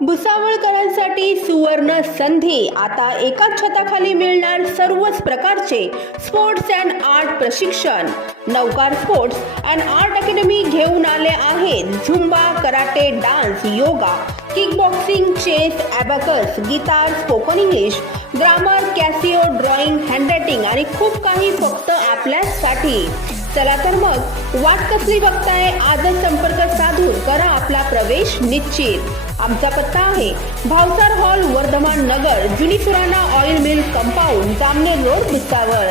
भुसावळकरांसाठी सुवर्ण संधी आता एकाच छताखाली मिळणार सर्वच प्रकारचे स्पोर्ट्स अँड आर्ट प्रशिक्षण नौकार स्पोर्ट्स अँड आर्ट अकॅडमी घेऊन आले आहेत Zumba karate dance yoga kickboxing chess abacus guitar spoken English grammar Casio drawing handwriting आणि खूप काही फक्त आपल्यासाठी चला तर मग वाट कसली बघताय आजच संपर्क साधून करा आपला प्रवेश निश्चित आमचा पत्ता आहे भावसार हॉल वर्धमान नगर जुनी पुराणा oil mill compound Jamner road Bhusawal